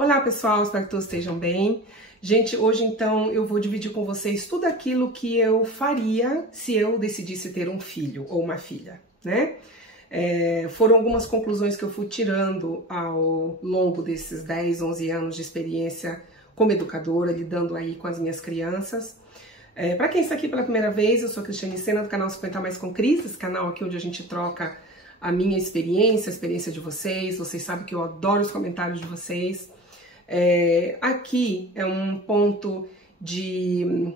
Olá pessoal, espero que todos estejam bem. Gente, hoje então eu vou dividir com vocês tudo aquilo que eu faria se eu decidisse ter um filho ou uma filha, né? Foram algumas conclusões que eu fui tirando ao longo desses 10, 11 anos de experiência como educadora, lidando aí com as minhas crianças. Para quem está aqui pela primeira vez, eu sou Cristiane Sena do canal 50 Mais com Cris, esse canal aqui onde a gente troca a minha experiência, a experiência de vocês. Vocês sabem que eu adoro os comentários de vocês. Aqui é um ponto de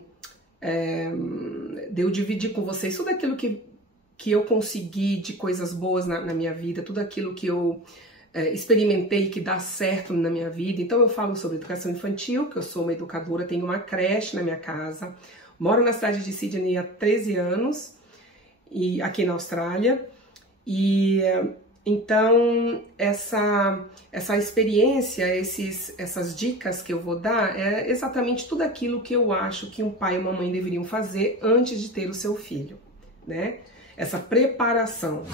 eu dividir com vocês tudo aquilo que eu consegui de coisas boas na minha vida, tudo aquilo que eu experimentei que dá certo na minha vida. Então eu falo sobre educação infantil, que eu sou uma educadora, tenho uma creche na minha casa, moro na cidade de Sydney há 13 anos, e aqui na Austrália, e então essa experiência, essas dicas que eu vou dar é exatamente tudo aquilo que eu acho que um pai e uma mãe deveriam fazer antes de ter o seu filho, né? Essa preparação.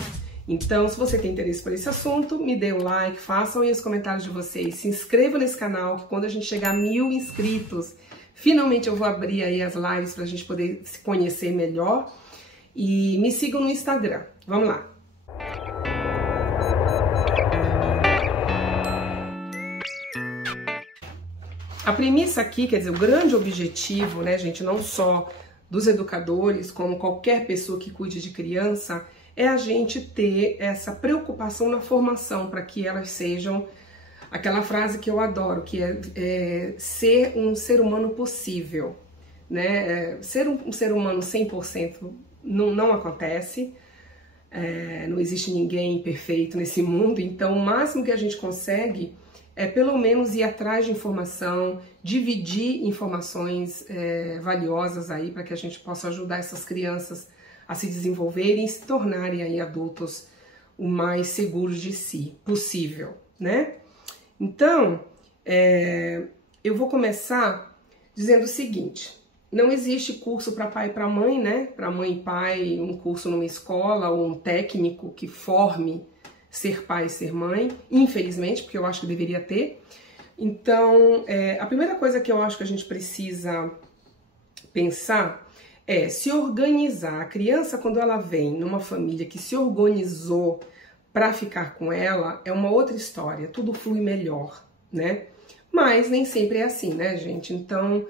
Então, se você tem interesse por esse assunto, me dê um like, façam aí os comentários de vocês, se inscrevam nesse canal, que quando a gente chegar a 1000 inscritos, finalmente eu vou abrir aí as lives para a gente poder se conhecer melhor. E me sigam no Instagram. Vamos lá. A premissa aqui, quer dizer, o grande objetivo, né, gente, não só dos educadores, como qualquer pessoa que cuide de criança, é a gente ter essa preocupação na formação para que elas sejam aquela frase que eu adoro, que é ser um ser humano possível, né? Ser um ser humano 100% não acontece, não existe ninguém perfeito nesse mundo, então o máximo que a gente consegue é pelo menos ir atrás de informação, dividir informações valiosas aí para que a gente possa ajudar essas crianças a se desenvolverem e se tornarem aí adultos o mais seguros de si possível, né? Então, eu vou começar dizendo o seguinte: não existe curso para pai e para mãe, né? Para mãe e pai, um curso numa escola ou um técnico que forme ser pai e ser mãe, infelizmente, porque eu acho que deveria ter. Então, a primeira coisa que eu acho que a gente precisa pensar é se organizar. A criança, quando ela vem numa família que se organizou para ficar com ela, é uma outra história, tudo flui melhor, né? Mas nem sempre é assim, né, gente? Então,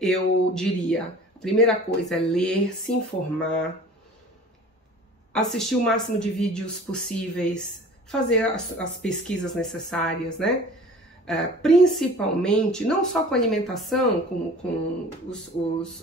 eu diria, a primeira coisa é ler, se informar, assistir o máximo de vídeos possíveis, fazer as pesquisas necessárias, né? Principalmente, não só com a alimentação, com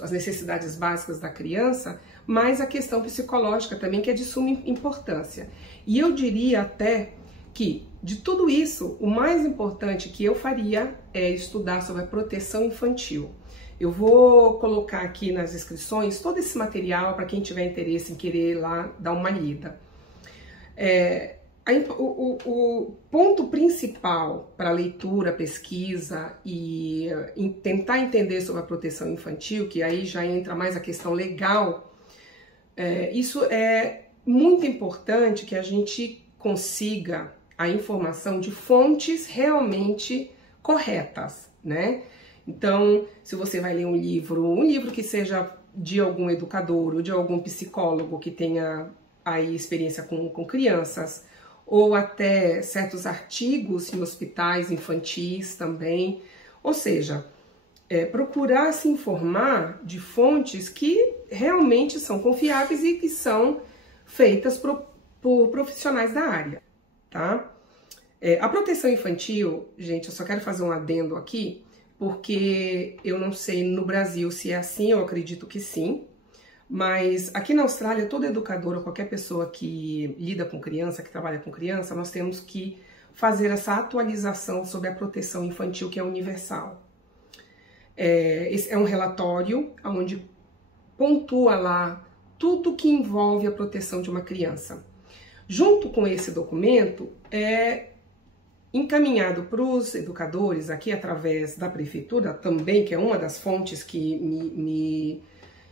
as necessidades básicas da criança, mas a questão psicológica também, que é de suma importância. E eu diria até que, de tudo isso, o mais importante que eu faria é estudar sobre a proteção infantil. Eu vou colocar aqui nas descrições todo esse material para quem tiver interesse em querer lá dar uma lida. O ponto principal para leitura, pesquisa e tentar entender sobre a proteção infantil, que aí já entra mais a questão legal, isso é muito importante que a gente consiga a informação de fontes realmente corretas, né? Então, se você vai ler um livro que seja de algum educador ou de algum psicólogo que tenha aí experiência com crianças, ou até certos artigos em hospitais infantis também, ou seja, procurar se informar de fontes que realmente são confiáveis e que são feitas por profissionais da área, tá? A proteção infantil, gente, eu só quero fazer um adendo aqui, porque eu não sei no Brasil se é assim, eu acredito que sim, mas aqui na Austrália, todo educador ou qualquer pessoa que lida com criança, que trabalha com criança, nós temos que fazer essa atualização sobre a proteção infantil, que é universal. Esse é um relatório onde pontua lá tudo que envolve a proteção de uma criança. Junto com esse documento, encaminhado para os educadores aqui através da prefeitura também, que é uma das fontes que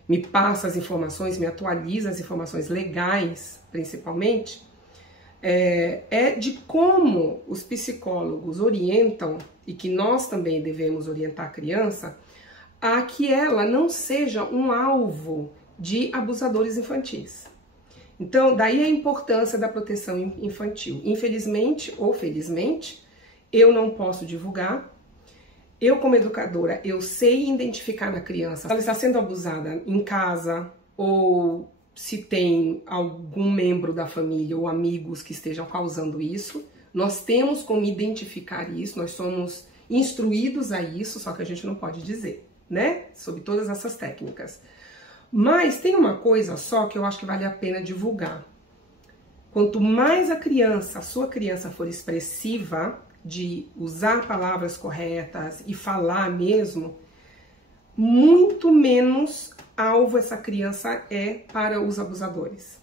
me passa as informações, me atualiza as informações legais, principalmente, é de como os psicólogos orientam, e que nós também devemos orientar a criança, a que ela não seja um alvo de abusadores infantis. Então, daí a importância da proteção infantil. Infelizmente ou felizmente, eu não posso divulgar. Eu, como educadora, eu sei identificar na criança se ela está sendo abusada em casa ou se tem algum membro da família ou amigos que estejam causando isso. Nós temos como identificar isso, nós somos instruídos a isso, só que a gente não pode dizer, né? Sobre todas essas técnicas. Mas tem uma coisa só que eu acho que vale a pena divulgar. Quanto mais a sua criança for expressiva, de usar palavras corretas e falar mesmo, muito menos alvo essa criança é para os abusadores,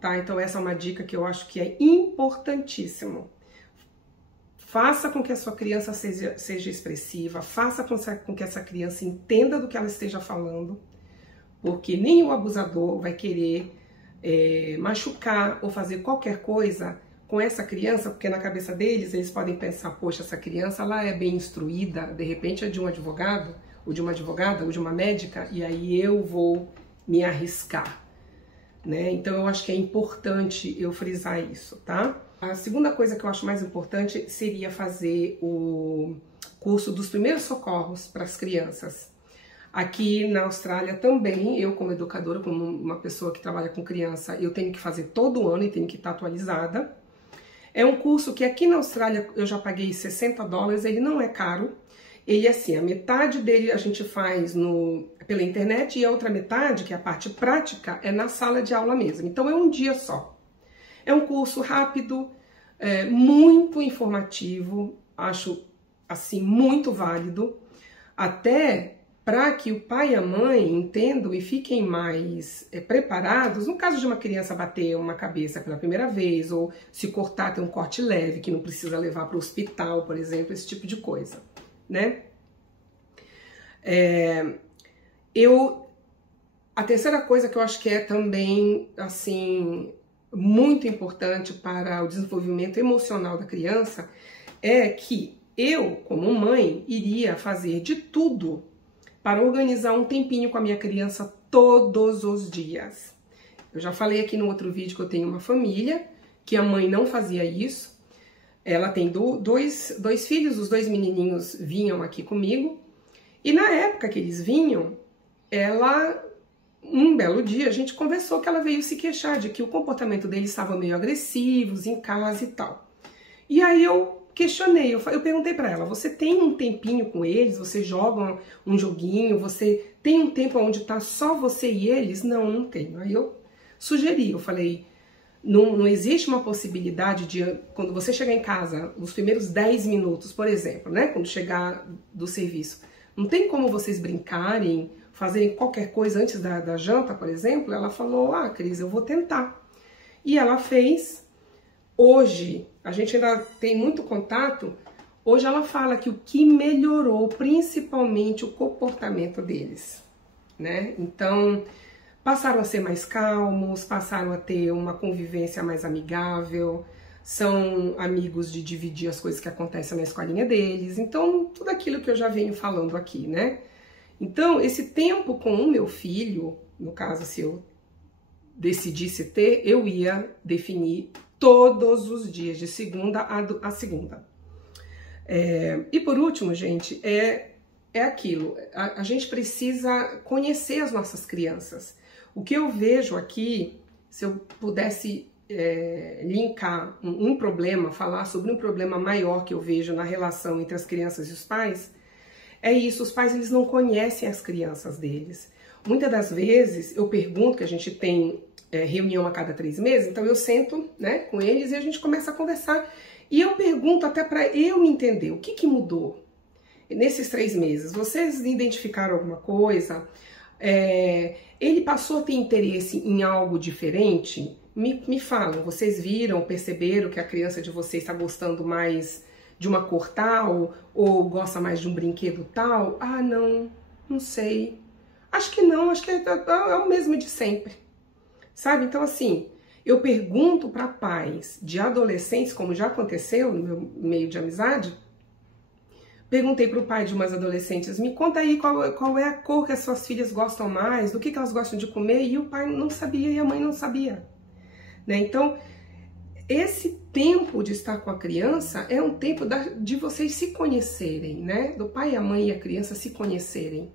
tá? Então essa é uma dica que eu acho que é importantíssimo. Faça com que a sua criança seja expressiva, faça com que essa criança entenda do que ela esteja falando, porque nem o abusador vai querer machucar ou fazer qualquer coisa com essa criança, porque na cabeça deles eles podem pensar, poxa, essa criança ela é bem instruída, de repente é de um advogado, ou de uma advogada, ou de uma médica, e aí eu vou me arriscar, né? Então eu acho que é importante eu frisar isso, tá? A segunda coisa que eu acho mais importante seria fazer o curso dos primeiros socorros para as crianças. Aqui na Austrália também, eu como educadora, como uma pessoa que trabalha com criança, eu tenho que fazer todo ano e tenho que estar atualizada. É um curso que aqui na Austrália eu já paguei $60, ele não é caro. Ele assim, a metade dele a gente faz pela internet e a outra metade, que é a parte prática, é na sala de aula mesmo. Então é um dia só. É um curso rápido, muito informativo, acho assim muito válido, até para que o pai e a mãe entendam e fiquem mais preparados, no caso de uma criança bater uma cabeça pela primeira vez, ou se cortar, ter um corte leve, que não precisa levar para o hospital, por exemplo, esse tipo de coisa, né? A terceira coisa que eu acho que é também, assim, muito importante para o desenvolvimento emocional da criança, é que eu, como mãe, iria fazer de tudo para organizar um tempinho com a minha criança todos os dias. Eu já falei aqui no outro vídeo que eu tenho uma família, que a mãe não fazia isso. Ela tem dois filhos, os 2 menininhos vinham aqui comigo. E na época que eles vinham, um belo dia, a gente conversou que ela veio se queixar de que o comportamento deles estava meio agressivos em casa e tal. E aí eu questionei, eu perguntei para ela, você tem um tempinho com eles? Você joga um joguinho? Você tem um tempo onde tá só você e eles? Não, não tenho. Aí eu sugeri, eu falei, não existe uma possibilidade de, quando você chegar em casa, os primeiros 10 minutos, por exemplo, né, quando chegar do serviço, não tem como vocês brincarem, fazerem qualquer coisa antes da janta, por exemplo? Ela falou, Cris, eu vou tentar. E ela fez. Hoje, a gente ainda tem muito contato, hoje ela fala que o que melhorou, principalmente o comportamento deles, né? Então, passaram a ser mais calmos, passaram a ter uma convivência mais amigável, são amigos de dividir as coisas que acontecem na escolinha deles, então, tudo aquilo que eu já venho falando aqui, né? Então, esse tempo com o meu filho, no caso, se eu decidisse ter, eu ia definir todos os dias, de segunda a segunda. E por último, gente, é aquilo, a gente precisa conhecer as nossas crianças. O que eu vejo aqui, se eu pudesse linkar um problema, falar sobre um problema maior que eu vejo na relação entre as crianças e os pais, é isso, os pais eles não conhecem as crianças deles. Muitas das vezes eu pergunto, que a gente tem reunião a cada 3 meses, então eu sento, né, com eles e a gente começa a conversar. E eu pergunto até para eu entender o que mudou nesses 3 meses. Vocês identificaram alguma coisa? Ele passou a ter interesse em algo diferente? Me falam, vocês viram, perceberam que a criança de vocês está gostando mais de uma cor tal? Ou gosta mais de um brinquedo tal? Ah, não sei. Acho que não, acho que é o mesmo de sempre. Sabe? Então, assim, Eu pergunto para pais de adolescentes, como já aconteceu no meu meio de amizade, perguntei para o pai de umas adolescentes, me conta aí qual é a cor que as suas filhas gostam mais, do que elas gostam de comer, e o pai não sabia e a mãe não sabia. Né? Então, esse tempo de estar com a criança é um tempo de vocês se conhecerem, né? Do pai, a mãe e a criança se conhecerem.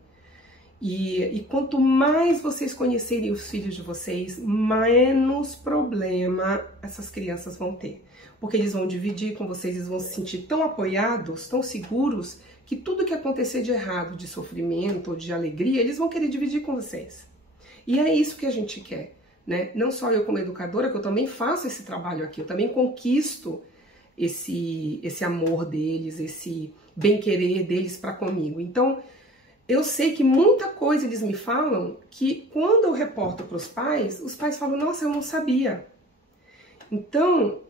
E quanto mais vocês conhecerem os filhos de vocês, menos problema essas crianças vão ter. Porque eles vão dividir com vocês, eles vão se sentir tão apoiados, tão seguros, que tudo que acontecer de errado, de sofrimento ou de alegria, eles vão querer dividir com vocês. E é isso que a gente quer, né? Não só eu como educadora, que eu também faço esse trabalho aqui, eu também conquisto esse amor deles, esse bem-querer deles para comigo. Então, eu sei que muita coisa eles me falam que quando eu reporto para os pais falam, nossa, eu não sabia. Então,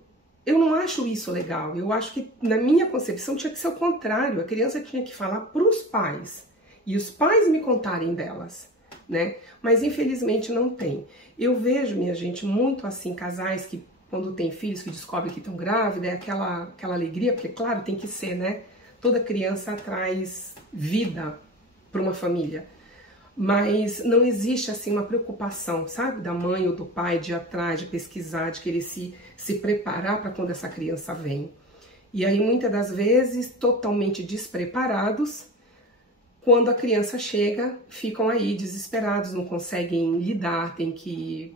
eu não acho isso legal. Eu acho que, na minha concepção, tinha que ser o contrário. A criança tinha que falar para os pais e os pais me contarem delas, né? Mas, infelizmente, não tem. Eu vejo, minha gente, muito assim, casais que, quando tem filhos, que descobrem que estão grávidas, é aquela alegria, porque, claro, tem que ser, né? Toda criança traz vida para uma família, mas não existe assim uma preocupação, sabe, da mãe ou do pai de ir atrás, de pesquisar, de querer se preparar para quando essa criança vem. E aí muitas das vezes totalmente despreparados, quando a criança chega, ficam aí desesperados, não conseguem lidar, tem que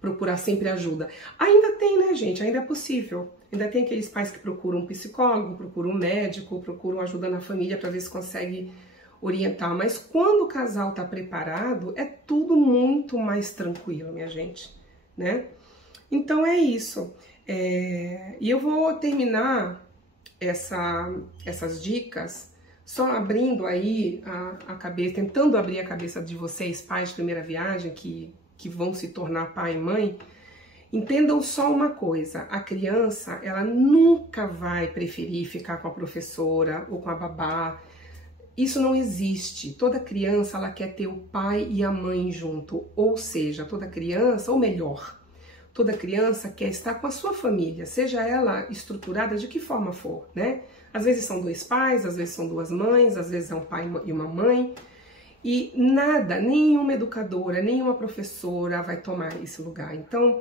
procurar sempre ajuda. Ainda tem, né, gente? Ainda é possível. Ainda tem aqueles pais que procuram um psicólogo, procuram um médico, procuram ajuda na família para ver se consegue orientar, mas quando o casal está preparado, é tudo muito mais tranquilo, minha gente, né? Então é isso. E eu vou terminar essas dicas só abrindo aí a cabeça, tentando abrir a cabeça de vocês, pais de primeira viagem, que vão se tornar pai e mãe. Entendam só uma coisa, a criança, ela nunca vai preferir ficar com a professora ou com a babá. Isso não existe. Toda criança, ela quer ter o pai e a mãe junto. Ou seja, toda criança, ou melhor, toda criança quer estar com a sua família, seja ela estruturada de que forma for, né? Às vezes são 2 pais, às vezes são 2 mães, às vezes é um pai e uma mãe. E nada, nenhuma educadora, nenhuma professora vai tomar esse lugar. Então,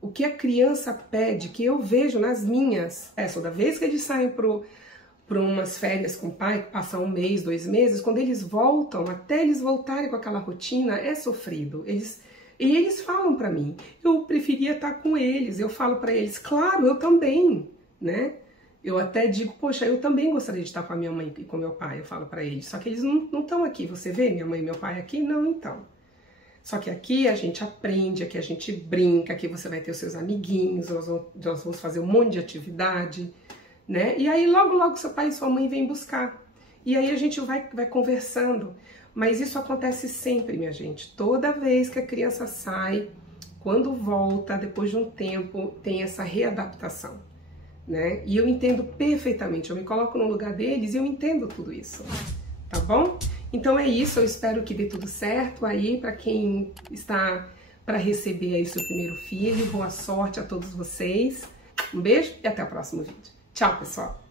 o que a criança pede, que eu vejo nas minhas, toda vez que eles saem para umas férias com o pai, que passa 1 mês, 2 meses, quando eles voltam, até eles voltarem com aquela rotina, é sofrido. E eles falam para mim, eu preferia estar com eles. Eu falo para eles, claro, eu também, né? Eu até digo, poxa, eu também gostaria de estar com a minha mãe e com meu pai, eu falo para eles. Só que eles não estão aqui, você vê minha mãe e meu pai aqui? Não, então. Só que aqui a gente aprende, aqui a gente brinca, aqui você vai ter os seus amiguinhos, nós vamos fazer um monte de atividade, né? E aí logo seu pai e sua mãe vêm buscar. E aí a gente vai conversando. Mas isso acontece sempre, minha gente. Toda vez que a criança sai, quando volta, depois de um tempo, tem essa readaptação, né? E eu entendo perfeitamente. Eu me coloco no lugar deles e eu entendo tudo isso. Tá bom? Então é isso. Eu espero que dê tudo certo aí para quem está para receber aí seu primeiro filho. Boa sorte a todos vocês. Um beijo e até o próximo vídeo. Tchau, pessoal!